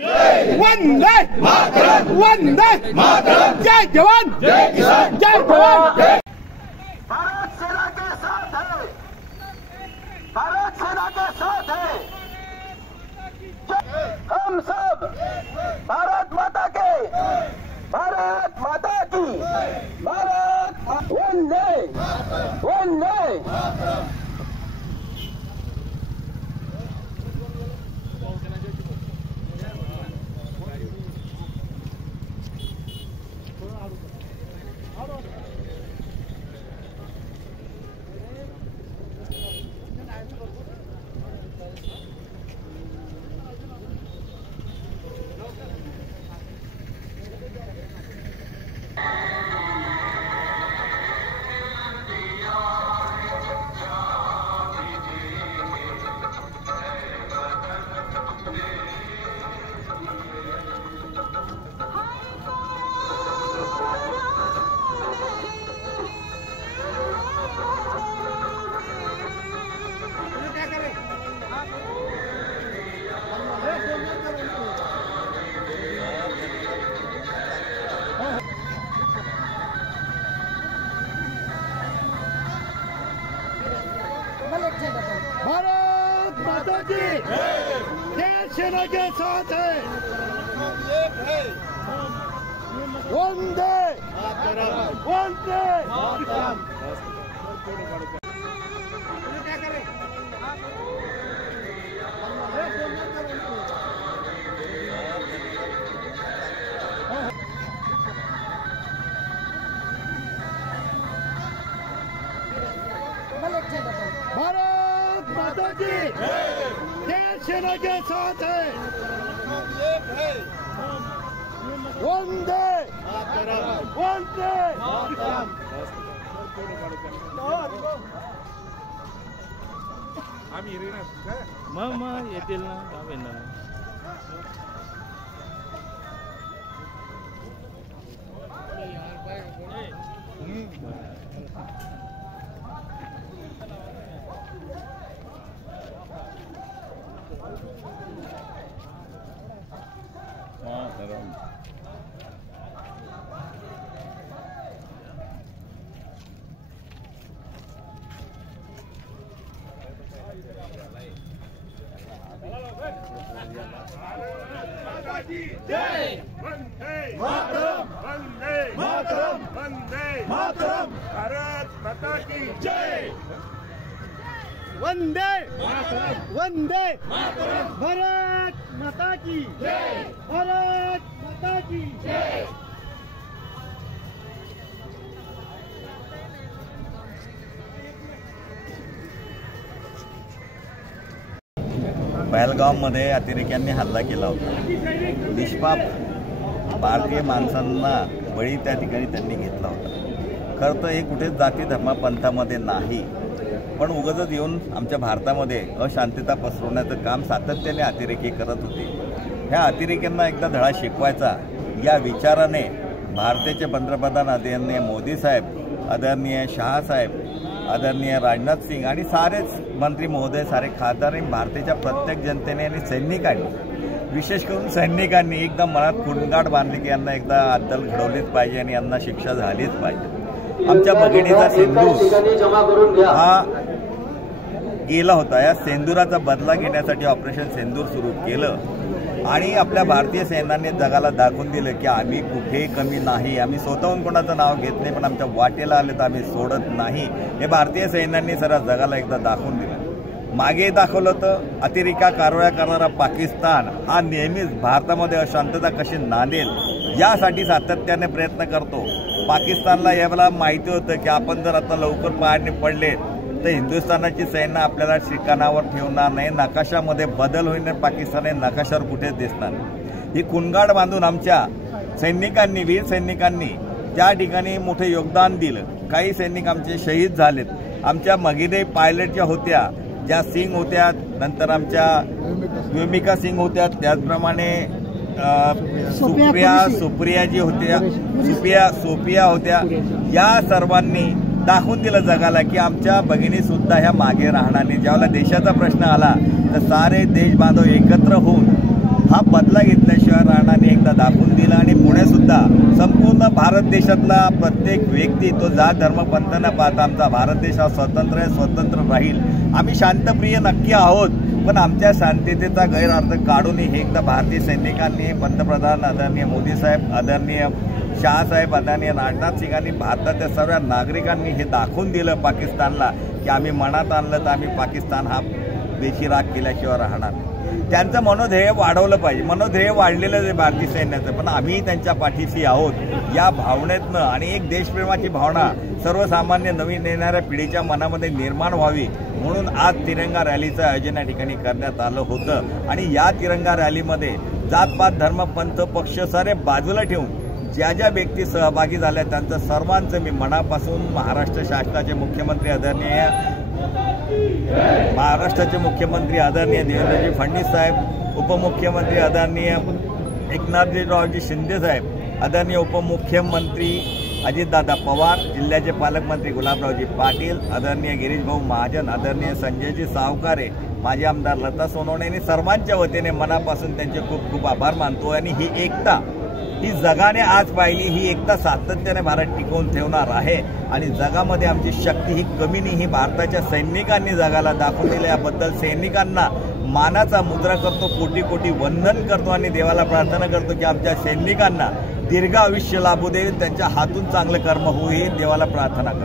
वंदे मातरम, वंदे मातरम, जय जवान, जय किसान, जय जवान। भारत सेना के साथ है, भारत सेना के साथ है। हम सब भारत माता के, भारत माता की, भारत वंदे वंदे। भारत माता की जय, सेना के साथ है। वंदे वंदे भारत माता की जय, सेना के साथ है। वंदे वंदे मग येतील ना जय, वंदे मातरम, वंदे मातरम, वंदे मातरम, भारत माता की जय। वंदे मातरम, वंदे मातरम, भारत माता की जय, भारत माता की जय। पहलगाममध्ये अतिरेक्यांनी हल्ला केला होता। निष्पाप भारतीय माणसांना बळी त्या ठिकाणी त्यांनी घेतला होता। खरं तर हे कुठेच जाती धर्म पंथामध्ये नाही, पण उगाच येऊन आमच्या भारतामध्ये अशांतता पसरवण्याचं काम सातत्याने अतिरेकी करत होते। ह्या अतिरेक्यांना एकदा धडा शिकवायचा या विचाराने भारताचे पंतप्रधान आदरणीय मोदी साहेब, आदरणीय शहा साहेब, आदरणीय राजनाथ सिंग आणि सारेच मंत्री महोदय, सारे खासदार, भारताच्या प्रत्येक जनतेने आणि सैनिकांनी, विशेष करून सैनिकांनी एकदम मनात कुणगाठ बांधली की यांना एकदा अद्दल घडवलीच पाहिजे आणि यांना शिक्षा झालीच पाहिजे। आमच्या भगिनीचा सिंदूर हा गेला होता। या सिंदुराचा बदला घेण्यासाठी ऑपरेशन सिंदूर सुरू केलं आणि आपल्या भारतीय सैन्याने जगाला दाखवून दिलं की आम्ही कुठेही कमी नाही। आम्ही स्वतःहून कोणाचं नाव घेत नाही, पण आमच्या वाटेला आले तर आम्ही सोडत नाही। हे भारतीय सैन्याने सर्व जगाला एकदा दाखवून दिलं। मागे दाखवलं तर अतिरेकी कारवाया करणारा पाकिस्तान हा नेहमीच भारतामध्ये अशांतता कशी नांदेल यासाठी सातत्याने प्रयत्न करतो। पाकिस्तानला यावेळेला माहिती होतं की आपण जर आता लवकर पायाने पडले तर हिंदुस्थानाची सैन्य आपल्याला ठिकाणावर ठेवणार नाही, नकाशामध्ये बदल होईल, पाकिस्तान नकाशावर कुठे दिसणार। ही कुणगाड बांधून आमच्या सैनिकांनी, वीर सैनिकांनी त्या ठिकाणी मोठे योगदान दिलं। काही सैनिक आमचे शहीद झालेत। आमच्या मगिरे पायलट ज्या होत्या, ज्या सिंग होत्या, नंतर आमच्या व्योमिका सिंग होत्या, त्याचप्रमाणे सुप्रिया जी होत्या, सोफिया होत्या, या सर्वांनी दाखवून दिलं जगाला की आमच्या भगिनी सुद्धा ह्या मागे राहणार नाही। ज्यावेळेला देशाचा प्रश्न आला तर सारे देश बांधव एकत्र होऊन हा बदला घेतल्याशिवाय राहणार नाही एकदा दाखवून दिला. आणि पुढे सुद्धा संपूर्ण भारत देशातला प्रत्येक व्यक्ती तो जात धर्म पंथ न पाहता आमचा भारत देश हा स्वतंत्र आहे, स्वतंत्र राहील. आम्ही शांतप्रिय नक्की आहोत, पण आमच्या शांततेचा गैरअर्थ काढून हे एकदा भारतीय सैनिकांनी, पंतप्रधान आदरणीय मोदी साहेब, आदरणीय शहासाहेब, आदरणीय राजनाथ सिंगांनी, भारताच्या सर्व नागरिकांनी हे दाखवून दिलं पाकिस्तानला की आम्ही मनात आणलं तर आम्ही पाकिस्तान हा बेचिराग केल्याशिवाय राहणार. त्यांचं मनोध्येय वाढवलं पाहिजे. मनोध्येय वाढलेलं आहे भारतीय सैन्याचं, पण आम्ही त्यांच्या पाठीशी आहोत या भावनेतनं. आणि एक देशप्रेमाची भावना सर्वसामान्य नवीन येणाऱ्या पिढीच्या मनामध्ये निर्माण व्हावी म्हणून आज तिरंगा रॅलीचं आयोजन या ठिकाणी करण्यात आलं होतं. आणि या तिरंगा रॅलीमध्ये जातपात धर्म पंथ पक्ष सारे बाजूला ठेवून ज्या ज्या व्यक्ती सहभागी झाल्या त्यांचं सर्वांचं मी मनापासून महाराष्ट्र शासनाचे मुख्यमंत्री आदरणीय देवेंद्रजी फडणवीस साहेब, उपमुख्यमंत्री आदरणीय एकनाथजीरावजी शिंदे साहेब, आदरणीय उपमुख्यमंत्री अजितदादा पवार, जिल्ह्याचे पालकमंत्री गुलाबरावजी पाटील, आदरणीय गिरीश भाऊ महाजन, आदरणीय संजयजी सावकारे, माजी आमदार लता सोनवणे यांनी सर्वांच्या वतीने मनापासून त्यांचे खूप खूप आभार मानतो. आणि ही एकता ही जगाने आज पाहिली, ही एकता सातत्याने भारत टिकवून ठेवणार आहे. आणि जगामध्ये आमची शक्ती ही कमी नाही, ही भारताच्या सैनिकांनी जगाला दाखवून दिली. याबद्दल सैनिकांना मानाचा मुद्रा करतो, कोटी कोटी वंदन करतो आणि देवाला प्रार्थना करतो की आमच्या सैनिकांना दीर्घ आयुष्य लाभू दे, त्यांच्या हातून चांगलं कर्म होईल, देवाला प्रार्थना करतो.